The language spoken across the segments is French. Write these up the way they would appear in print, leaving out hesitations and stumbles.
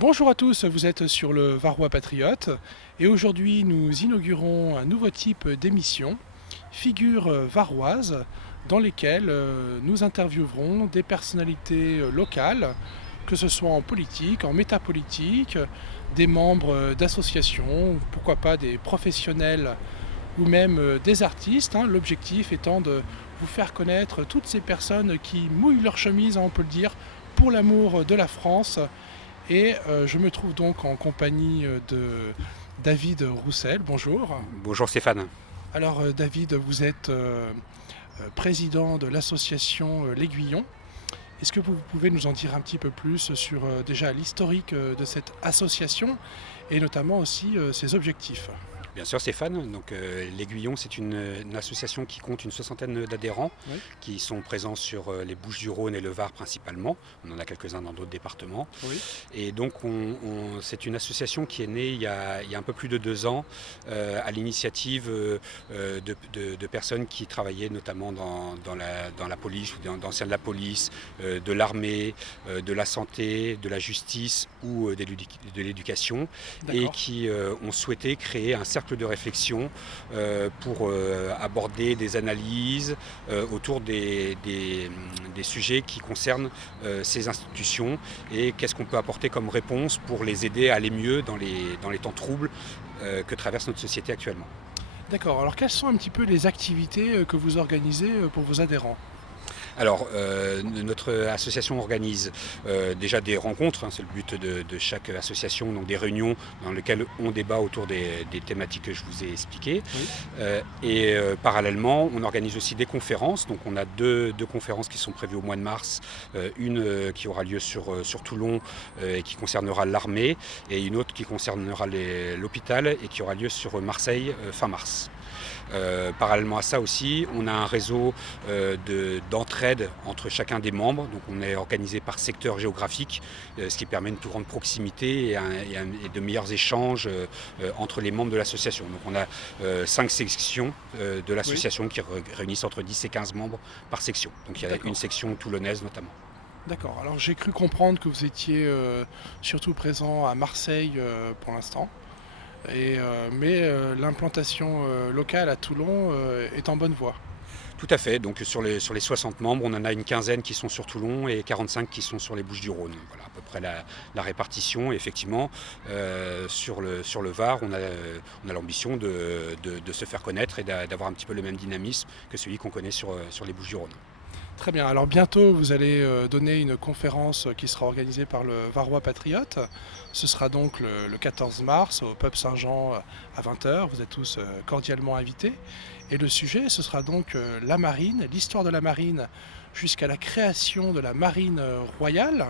Bonjour à tous, vous êtes sur le Varrois Patriote et aujourd'hui nous inaugurons un nouveau type d'émission, Figures varoises, dans lesquelles nous interviewerons des personnalités locales, que ce soit en politique, en métapolitique, des membres d'associations, pourquoi pas des professionnels ou même des artistes, hein. L'objectif étant de vous faire connaître toutes ces personnes qui mouillent leur chemise, hein, on peut le dire, pour l'amour de la France. Et je me trouve donc en compagnie de David Roussel. Bonjour. Bonjour Stéphane. Alors David, vous êtes président de l'association L'Aiguillon. Est-ce que vous pouvez nous en dire un petit peu plus sur déjà l'historique de cette association et notamment aussi ses objectifs? Bien sûr Stéphane, donc l'Aiguillon c'est une association qui compte une soixantaine d'adhérents Oui, qui sont présents sur les Bouches-du-Rhône et le Var principalement. On en a quelques-uns dans d'autres départements. oui, Et donc c'est une association qui est née il y a un peu plus de 2 ans à l'initiative de personnes qui travaillaient notamment dans la police, ou d'anciens de la police, de l'armée, de la santé, de la justice ou de l'éducation, et d'accord. qui ont souhaité créer un cercle de réflexion pour aborder des analyses autour des sujets qui concernent ces institutions et qu'est-ce qu'on peut apporter comme réponse pour les aider à aller mieux dans les temps troubles que traverse notre société actuellement. D'accord. Alors quelles sont un petit peu les activités que vous organisez pour vos adhérents? Alors, notre association organise déjà des rencontres, hein, c'est le but de chaque association, donc des réunions dans lesquelles on débat autour des thématiques que je vous ai expliquées. Oui, Parallèlement, on organise aussi des conférences. Donc, on a deux conférences qui sont prévues au mois de mars. Une qui aura lieu sur Toulon et qui concernera l'armée, et une autre qui concernera l'hôpital et qui aura lieu sur Marseille fin mars. Parallèlement à ça aussi, on a un réseau d'entraide entre chacun des membres. Donc on est organisé par secteur géographique, ce qui permet une plus grande proximité et de meilleurs échanges entre les membres de l'association. Donc on a 5 sections de oui, l'association qui réunissent entre 10 et 15 membres par section. Donc il y a une d'accord. section toulonnaise notamment. D'accord. Alors j'ai cru comprendre que vous étiez surtout présent à Marseille pour l'instant. Mais l'implantation locale à Toulon est en bonne voie. Tout à fait, donc sur les 60 membres, on en a une quinzaine qui sont sur Toulon et 45 qui sont sur les Bouches-du-Rhône. Voilà à peu près la répartition. Et effectivement, sur le Var, on a l'ambition de se faire connaître et d'avoir un petit peu le même dynamisme que celui qu'on connaît sur les Bouches-du-Rhône. Très bien. Alors bientôt, vous allez donner une conférence qui sera organisée par le Varrois Patriote. Ce sera donc le 14 mars au Pub Saint-Jean à 20 heures. Vous êtes tous cordialement invités. Et le sujet, ce sera donc la marine, l'histoire de la marine jusqu'à la création de la marine royale.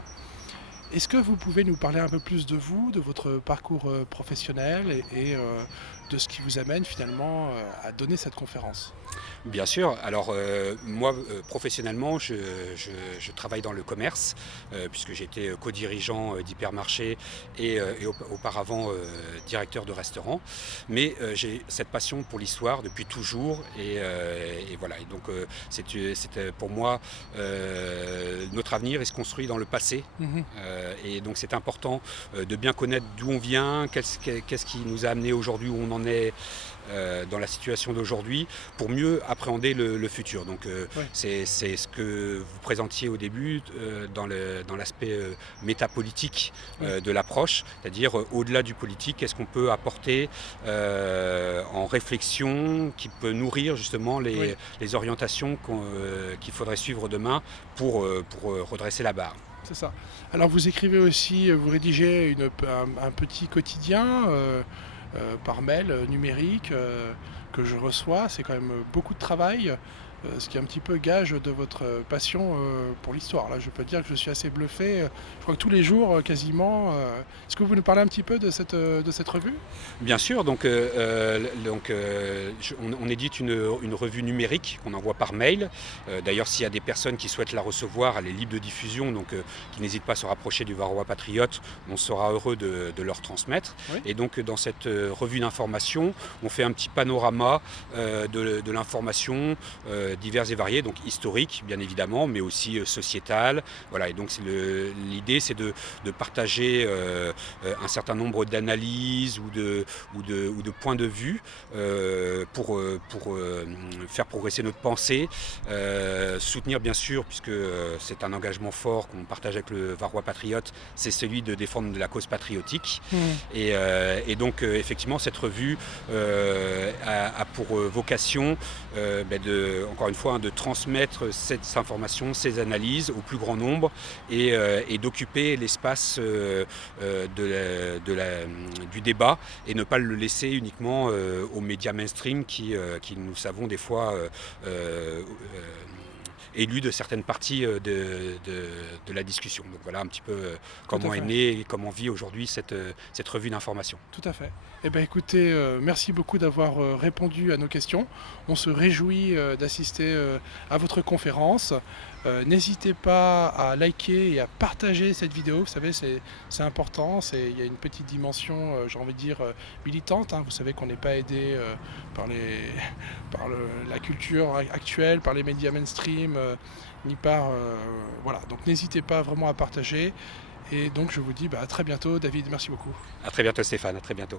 Est-ce que vous pouvez nous parler un peu plus de vous, de votre parcours professionnel et de ce qui vous amène finalement à donner cette conférence? Bien sûr. Alors moi, professionnellement, je travaille dans le commerce, puisque j'étais co-dirigeant d'hypermarché et auparavant directeur de restaurant. Mais j'ai cette passion pour l'histoire depuis toujours. Et voilà. Et donc c'était pour moi, notre avenir, il se construit dans le passé. Mhm. Et donc c'est important de bien connaître d'où on vient, qu'est-ce qui nous a amené aujourd'hui où on en est dans la situation d'aujourd'hui, pour mieux appréhender le futur. Donc Ouais. c'est ce que vous présentiez au début dans l'aspect métapolitique Oui. de l'approche, c'est-à-dire au-delà du politique, qu'est-ce qu'on peut apporter en réflexion qui peut nourrir justement Oui. les orientations qu'il faudrait suivre demain pour redresser la barre. C'est ça. Alors vous écrivez aussi, vous rédigez un petit quotidien par mail numérique que je reçois. C'est quand même beaucoup de travail, ce qui est un petit peu gage de votre passion pour l'histoire. Là, je peux dire que je suis assez bluffé. Je crois que tous les jours, quasiment. Est-ce que vous nous parlez un petit peu de cette revue? Bien sûr, donc, on édite une revue numérique qu'on envoie par mail. D'ailleurs, s'il y a des personnes qui souhaitent la recevoir, elle est libre de diffusion, donc qui n'hésitent pas à se rapprocher du Varrois Patriote, on sera heureux de leur transmettre. Oui. Et donc, dans cette revue d'information, on fait un petit panorama de l'information diverses et variées, donc historiques bien évidemment, mais aussi sociétales. Voilà, et donc l'idée c'est de partager un certain nombre d'analyses ou de points de vue pour faire progresser notre pensée, soutenir bien sûr, puisque c'est un engagement fort qu'on partage avec le Varrois Patriote, c'est celui de défendre la cause patriotique. Et donc effectivement cette revue a pour vocation encore une fois de transmettre cette information, ces analyses au plus grand nombre et d'occuper l'espace du débat et ne pas le laisser uniquement aux médias mainstream qui nous savons des fois élus de certaines parties de la discussion. Donc voilà un petit peu comment est née et comment vit aujourd'hui cette revue d'information. Tout à fait. Eh bien écoutez, merci beaucoup d'avoir répondu à nos questions. On se réjouit d'assister à votre conférence. N'hésitez pas à liker et à partager cette vidéo. Vous savez, c'est important. Il y a une petite dimension, j'ai envie de dire, militante. Vous savez qu'on n'est pas aidé par la culture actuelle, par les médias mainstream, ni par... voilà, donc n'hésitez pas vraiment à partager. Et donc je vous dis à très bientôt. David, merci beaucoup. À très bientôt Stéphane, à très bientôt.